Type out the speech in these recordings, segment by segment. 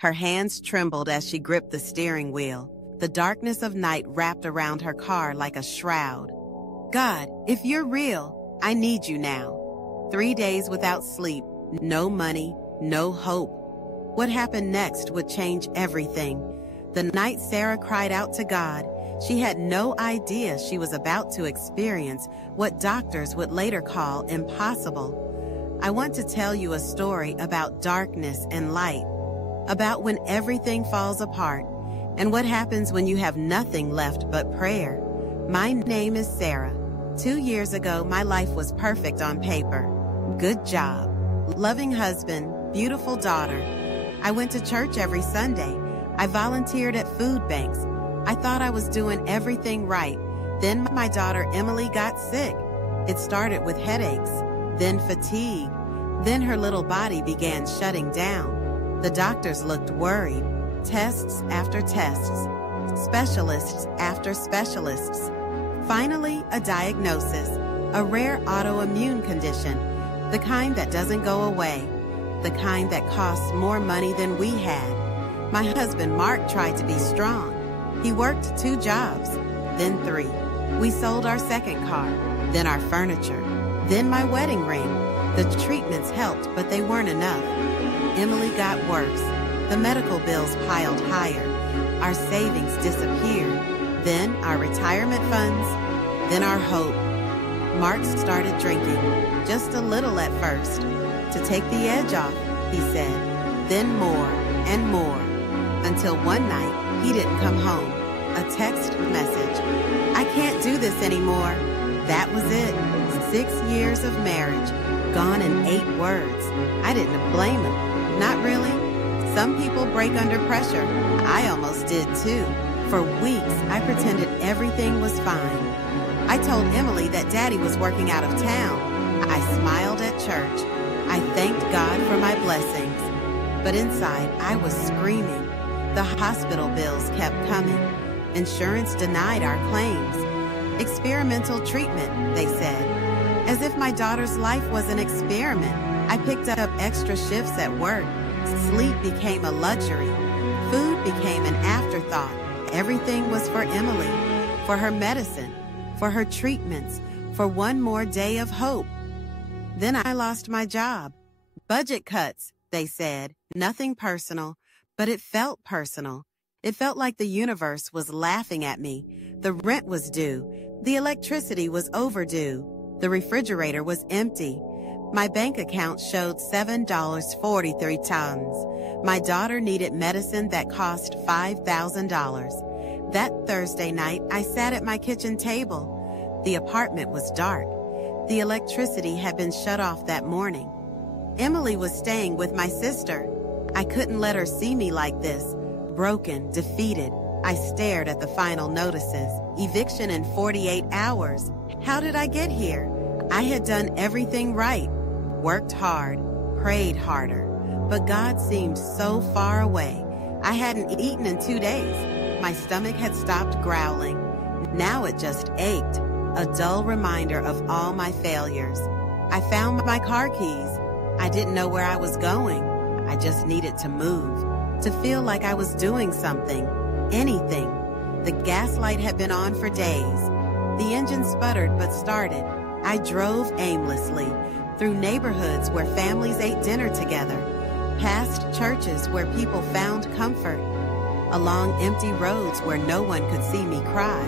Her hands trembled as she gripped the steering wheel. The darkness of night wrapped around her car like a shroud. God, if you're real, I need you now. 3 days without sleep, no money, no hope. What happened next would change everything. The night Sarah cried out to God, she had no idea she was about to experience what doctors would later call impossible. I want to tell you a story about darkness and light, about when everything falls apart, and what happens when you have nothing left but prayer. My name is Sarah. 2 years ago, my life was perfect on paper. Good job, loving husband, beautiful daughter. I went to church every Sunday. I volunteered at food banks. I thought I was doing everything right. Then my daughter Emily got sick. It started with headaches, then fatigue. Then her little body began shutting down. The doctors looked worried. Tests after tests. Specialists after specialists. Finally, a diagnosis. A rare autoimmune condition. The kind that doesn't go away. The kind that costs more money than we had. My husband Mark tried to be strong. He worked 2 jobs, then 3. We sold our second car, then our furniture, then my wedding ring. The treatments helped, but they weren't enough. Emily got worse. The medical bills piled higher. Our savings disappeared. Then our retirement funds, then our hope. Mark started drinking, just a little at first, to take the edge off, he said, then more and more, until one night he didn't come home. A text message. I can't do this anymore. That was it. 6 years of marriage, gone in 8 words. I didn't blame him. Not really. Some people break under pressure. I almost did too. For weeks, I pretended everything was fine. I told Emily that Daddy was working out of town. I smiled at church. I thanked God for my blessings. But inside, I was screaming. The hospital bills kept coming. Insurance denied our claims. Experimental treatment, they said. As if my daughter's life was an experiment. I picked up extra shifts at work. Sleep became a luxury. Food became an afterthought. Everything was for Emily, for her medicine, for her treatments, for one more day of hope. Then I lost my job. Budget cuts, they said. Nothing personal, but it felt personal. It felt like the universe was laughing at me. The rent was due. The electricity was overdue. The refrigerator was empty. My bank account showed $7.43. My daughter needed medicine that cost $5,000. That Thursday night, I sat at my kitchen table. The apartment was dark. The electricity had been shut off that morning. Emily was staying with my sister. I couldn't let her see me like this. Broken, defeated, I stared at the final notices. Eviction in 48 hours. How did I get here? I had done everything right. Worked hard, prayed harder. But God seemed so far away. I hadn't eaten in 2 days. My stomach had stopped growling. Now it just ached. A dull reminder of all my failures. I found my car keys. I didn't know where I was going. I just needed to move. To feel like I was doing something, anything. The gas light had been on for days. The engine sputtered but started. I drove aimlessly through neighborhoods where families ate dinner together, past churches where people found comfort, along empty roads where no one could see me cry.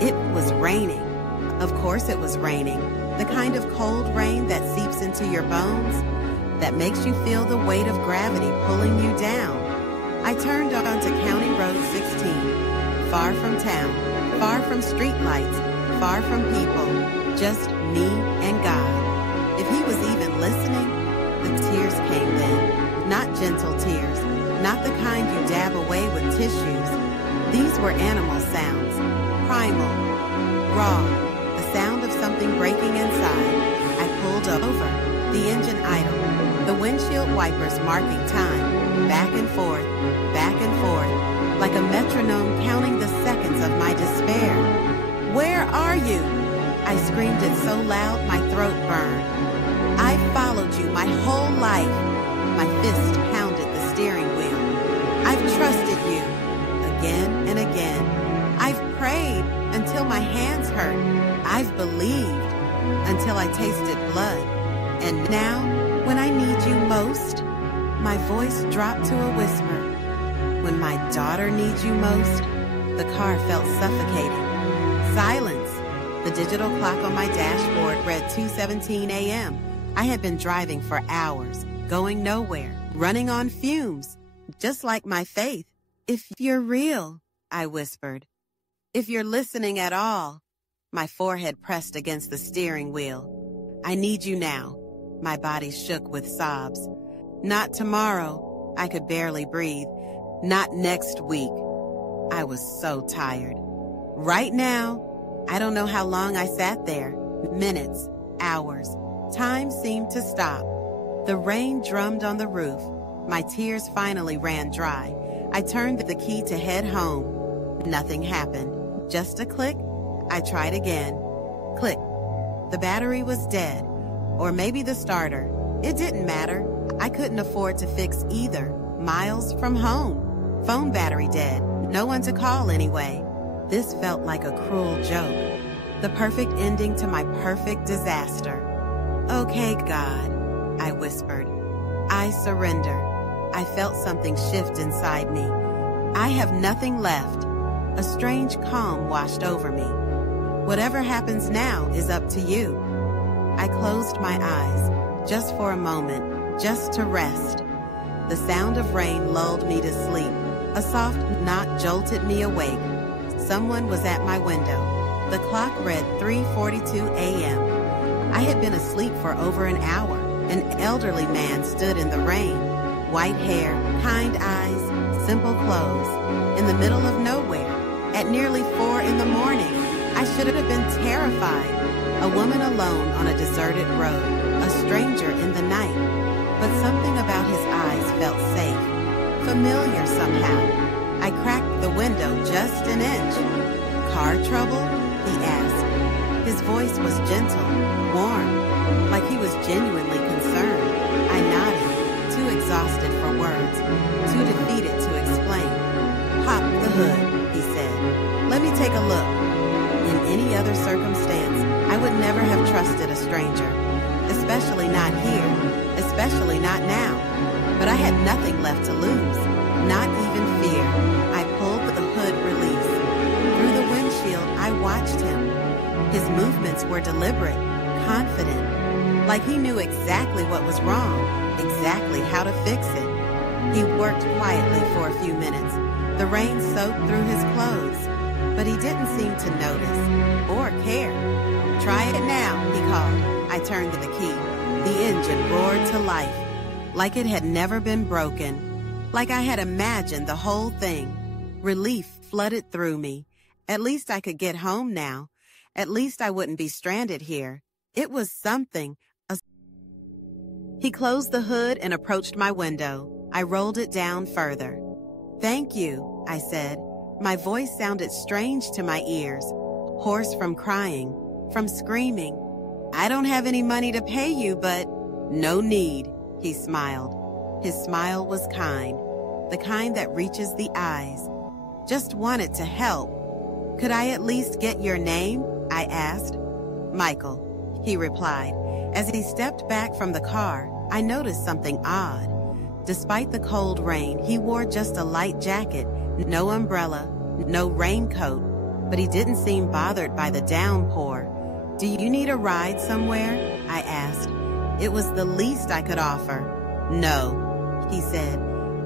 It was raining. Of course it was raining. The kind of cold rain that seeps into your bones, that makes you feel the weight of gravity pulling you down. I turned onto County Road 16, far from town, far from streetlights, far from people, just me and God. If he was even listening, the tears came then. Not gentle tears, not the kind you dab away with tissues. These were animal sounds, primal, raw, the sound of something breaking inside. I pulled over, the engine idle, the windshield wipers marking time, back and forth, like a metronome counting the seconds of my despair. Where are you? I screamed it so loud my throat burned. I followed you my whole life. My fist pounded the steering wheel. until I tasted blood. And now, when I need you most, my voice dropped to a whisper. When my daughter needs you most, the car felt suffocating. Silence. The digital clock on my dashboard read 2:17 a.m. I had been driving for hours, going nowhere, running on fumes, just like my faith. If you're real, I whispered. If you're listening at all. My forehead pressed against the steering wheel. I need you now. My body shook with sobs. Not tomorrow. I could barely breathe. Not next week. I was so tired. Right now. I don't know how long I sat there. Minutes, hours. Time seemed to stop. The rain drummed on the roof. My tears finally ran dry. I turned the key to head home. Nothing happened. Just a click. I tried again. Click. The battery was dead. Or maybe the starter. It didn't matter. I couldn't afford to fix either. Miles from home. Phone battery dead. No one to call anyway. This felt like a cruel joke. The perfect ending to my perfect disaster. Okay, God, I whispered. I surrender. I felt something shift inside me. I have nothing left. A strange calm washed over me. Whatever happens now is up to you. I closed my eyes, just for a moment, just to rest. The sound of rain lulled me to sleep. A soft knock jolted me awake. Someone was at my window. The clock read 3:42 a.m. I had been asleep for over an hour. An elderly man stood in the rain. White hair, kind eyes, simple clothes, in the middle of nowhere. At nearly 4 in the morning, I should have been terrified. A woman alone on a deserted road, a stranger in the night. But something about his eyes felt safe, familiar somehow. I cracked the window just an inch. Car trouble? He asked. His voice was gentle, warm, like he was genuinely concerned. I nodded, too exhausted for words, too defeated to explain. Pop the hood, he said. Let me take a look. In any other circumstance, I would never have trusted a stranger, especially not here, especially not now. But I had nothing left to lose, not even fear. I pulled the hood release. Through the windshield, I watched him. His movements were deliberate, confident, like he knew exactly what was wrong, exactly how to fix it. He worked quietly for a few minutes. The rain soaked through his clothes, but he didn't seem to notice or care. Try it now, he called. I turned the key. The engine roared to life, like it had never been broken, like I had imagined the whole thing. Relief flooded through me. At least I could get home now. At least I wouldn't be stranded here. It was something. He closed the hood and approached my window. I rolled it down further. Thank you, I said. My voice sounded strange to my ears, hoarse from crying, from screaming. I don't have any money to pay you, but no need, he smiled. His smile was kind, the kind that reaches the eyes. Just wanted to help. Could I at least get your name? I asked. Michael, he replied. As he stepped back from the car, I noticed something odd. Despite the cold rain, he wore just a light jacket, no umbrella, no raincoat, but he didn't seem bothered by the downpour. Do you need a ride somewhere? I asked. It was the least I could offer. No, he said.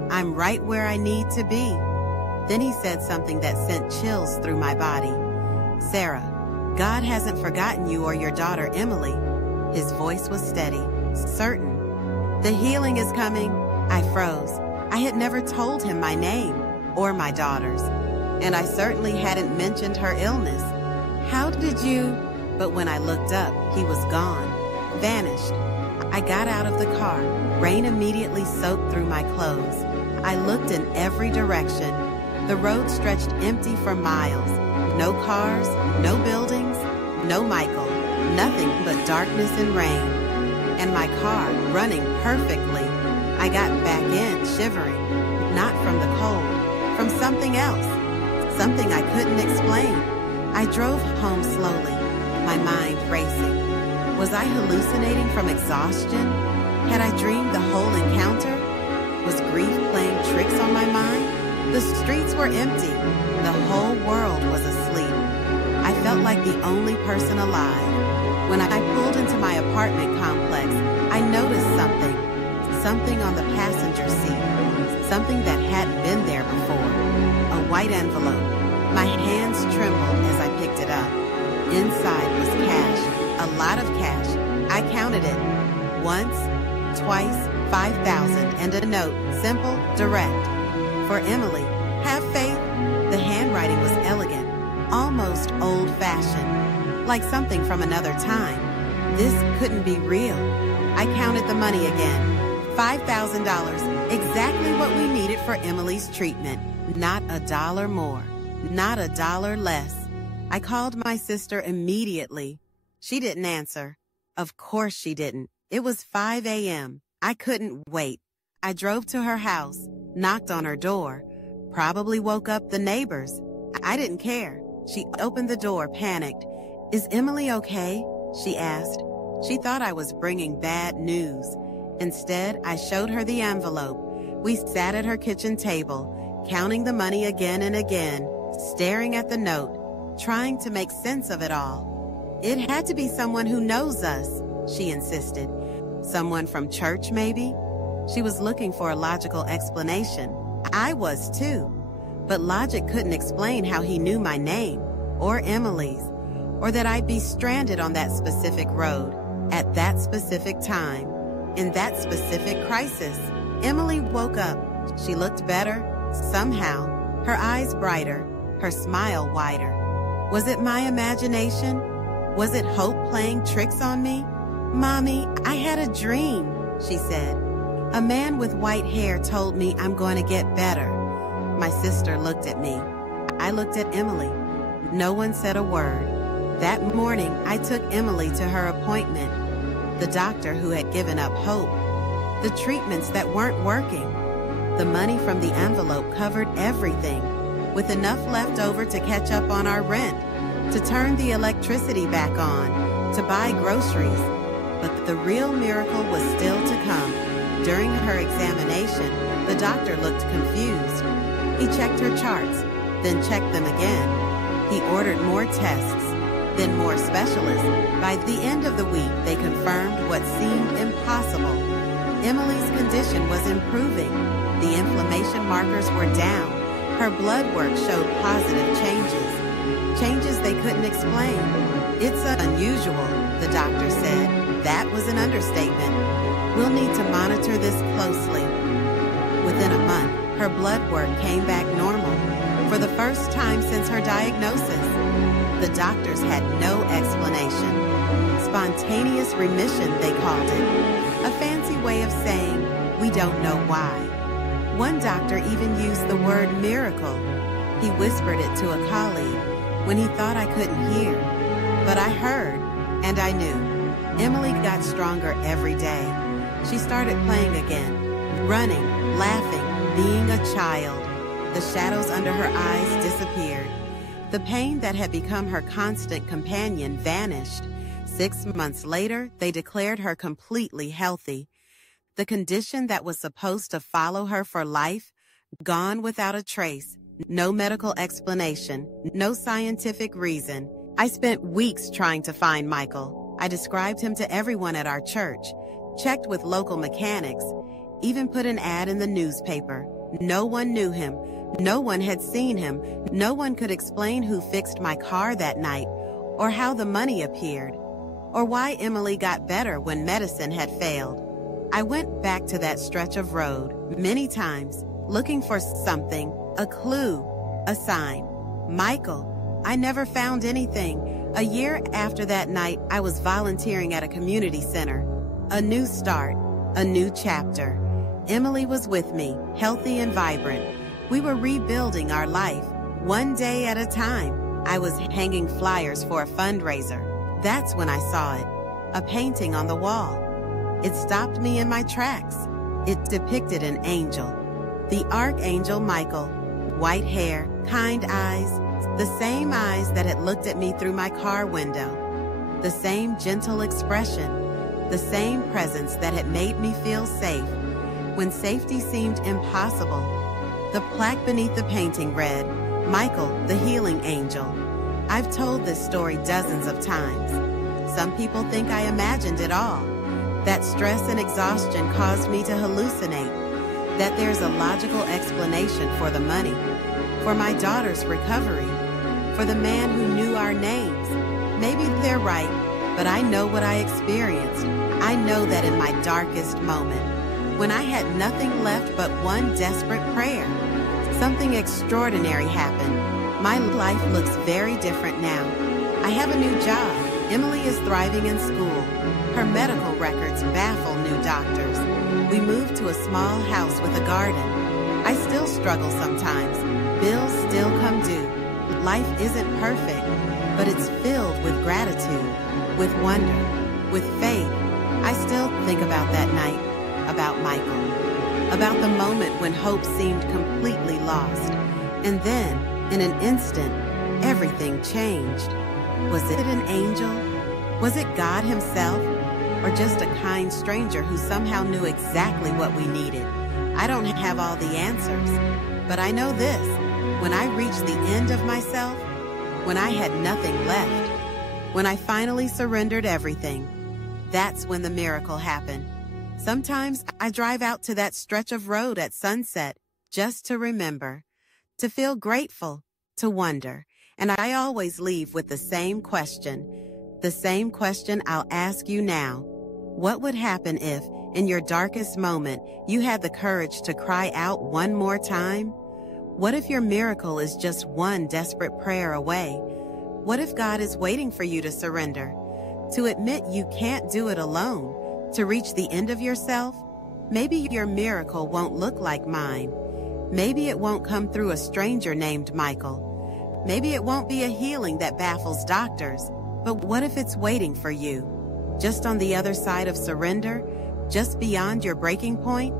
I'm right where I need to be. Then he said something that sent chills through my body. Sarah, God hasn't forgotten you or your daughter, Emily. His voice was steady, certain. The healing is coming. I froze. I had never told him my name or my daughter's, and I certainly hadn't mentioned her illness. How did you? But when I looked up, he was gone, vanished. I got out of the car. Rain immediately soaked through my clothes. I looked in every direction. The road stretched empty for miles. No cars, no buildings, no Michael. Nothing but darkness and rain. And my car running perfectly. I got back in shivering, not from the cold, from something else, something I couldn't explain. I drove home slowly, my mind racing. Was I hallucinating from exhaustion? Had I dreamed the whole encounter? Was grief playing tricks on my mind? The streets were empty. The whole world was asleep. I felt like the only person alive. When I pulled into my apartment complex, I noticed something on the passenger seat, something that hadn't been there before. A white envelope. My hands trembled as I picked it up. Inside was cash, a lot of cash. I counted it. Once, twice, 5,000, and a note, simple, direct. For Emily, have faith. The handwriting was elegant, almost old-fashioned, like something from another time. This couldn't be real. I counted the money again. $5,000, exactly what we needed for Emily's treatment. Not a dollar more, not a dollar less. I called my sister immediately. She didn't answer. Of course she didn't. It was 5 a.m. I couldn't wait. I drove to her house, knocked on her door, probably woke up the neighbors. I didn't care. She opened the door, panicked. "Is Emily okay?" she asked. She thought I was bringing bad news. Instead, I showed her the envelope. We sat at her kitchen table, counting the money again and again, staring at the note, trying to make sense of it all. "It had to be someone who knows us," she insisted. "Someone from church, maybe?" She was looking for a logical explanation. I was too. But logic couldn't explain how he knew my name, or Emily's, or that I'd be stranded on that specific road, at that specific time, in that specific crisis. Emily woke up. She looked better, somehow, her eyes brighter, her smile wider. Was it my imagination? Was it hope playing tricks on me? "Mommy, I had a dream," she said. "A man with white hair told me I'm going to get better." My sister looked at me. I looked at Emily. No one said a word. That morning, I took Emily to her appointment. The doctor who had given up hope. The treatments that weren't working. The money from the envelope covered everything, with enough left over to catch up on our rent, to turn the electricity back on, to buy groceries. But the real miracle was still to come. During her examination, the doctor looked confused. He checked her charts, then checked them again. He ordered more tests, then more specialists. By the end of the week, they confirmed what seemed impossible. Emily's condition was improving. The inflammation markers were down. Her blood work showed positive changes. Changes they couldn't explain. "It's unusual," the doctor said. That was an understatement. "We'll need to monitor this closely." Within a month, her blood work came back normal. For the first time since her diagnosis, the doctors had no explanation. Spontaneous remission, they called it. A fancy way of saying, we don't know why. One doctor even used the word miracle. He whispered it to a colleague when he thought I couldn't hear. But I heard, and I knew. Emily got stronger every day. She started playing again, running, laughing, being a child. The shadows under her eyes disappeared. The pain that had become her constant companion vanished. 6 months later, they declared her completely healthy. The condition that was supposed to follow her for life, gone without a trace. No medical explanation, no scientific reason. I spent weeks trying to find Michael. I described him to everyone at our church, checked with local mechanics, even put an ad in the newspaper. No one knew him. No one had seen him. No one could explain who fixed my car that night, or how the money appeared, or why Emily got better when medicine had failed. I went back to that stretch of road many times, looking for something, a clue, a sign. Michael, I never found anything. A year after that night, I was volunteering at a community center. A new start, a new chapter. Emily was with me, healthy and vibrant. We were rebuilding our life, one day at a time. I was hanging flyers for a fundraiser. That's when I saw it, a painting on the wall. It stopped me in my tracks. It depicted an angel, the Archangel Michael, white hair, kind eyes, the same eyes that had looked at me through my car window. the same gentle expression, the same presence that had made me feel safe when safety seemed impossible. The plaque beneath the painting read, "Michael, the healing angel." I've told this story dozens of times. Some people think I imagined it all, that stress and exhaustion caused me to hallucinate, that there's a logical explanation for the money, for my daughter's recovery, for the man who knew our names. Maybe they're right, but I know what I experienced. I know that in my darkest moment, when I had nothing left but one desperate prayer, something extraordinary happened. My life looks very different now. I have a new job. Emily is thriving in school. Her medical records baffle new doctors. We moved to a small house with a garden. I still struggle sometimes. Bills still come due. Life isn't perfect, but it's filled with gratitude, with wonder, with faith. I still think about that night, about Michael, about the moment when hope seemed completely lost. And then, in an instant, everything changed. Was it an angel? Was it God himself? Or just a kind stranger who somehow knew exactly what we needed? I don't have all the answers, but I know this. When I reached the end of myself, when I had nothing left, when I finally surrendered everything, that's when the miracle happened. Sometimes I drive out to that stretch of road at sunset just to remember, to feel grateful, to wonder. And I always leave with the same question I'll ask you now. What would happen if, in your darkest moment, you had the courage to cry out one more time? What if your miracle is just one desperate prayer away? What if God is waiting for you to surrender, to admit you can't do it alone, to reach the end of yourself? Maybe your miracle won't look like mine. Maybe it won't come through a stranger named Michael. Maybe it won't be a healing that baffles doctors. But what if it's waiting for you? Just on the other side of surrender, just beyond your breaking point?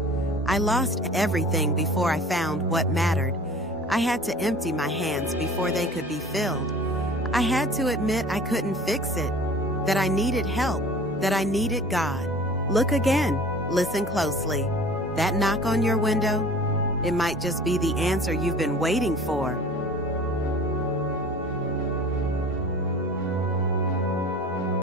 I lost everything before I found what mattered. I had to empty my hands before they could be filled. I had to admit I couldn't fix it, that I needed help, that I needed God. Look again, listen closely. That knock on your window, it might just be the answer you've been waiting for.